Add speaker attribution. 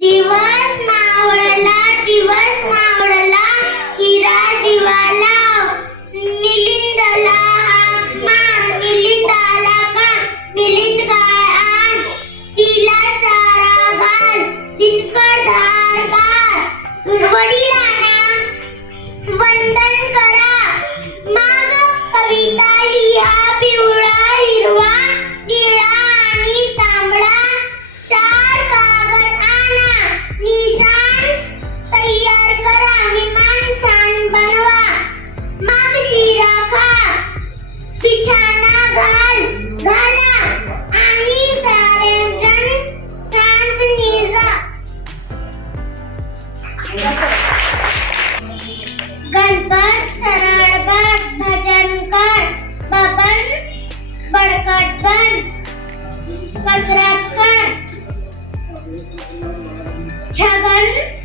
Speaker 1: दिवस मावळला दिवस मावळला हिरा दिवाला मिलिंदला हाकमा मिलिंदाला का मिलिंद गाय आण. तिला चारा घाल दिनकर धार गार वडिलांना वंदन करा कसरत कर छगन?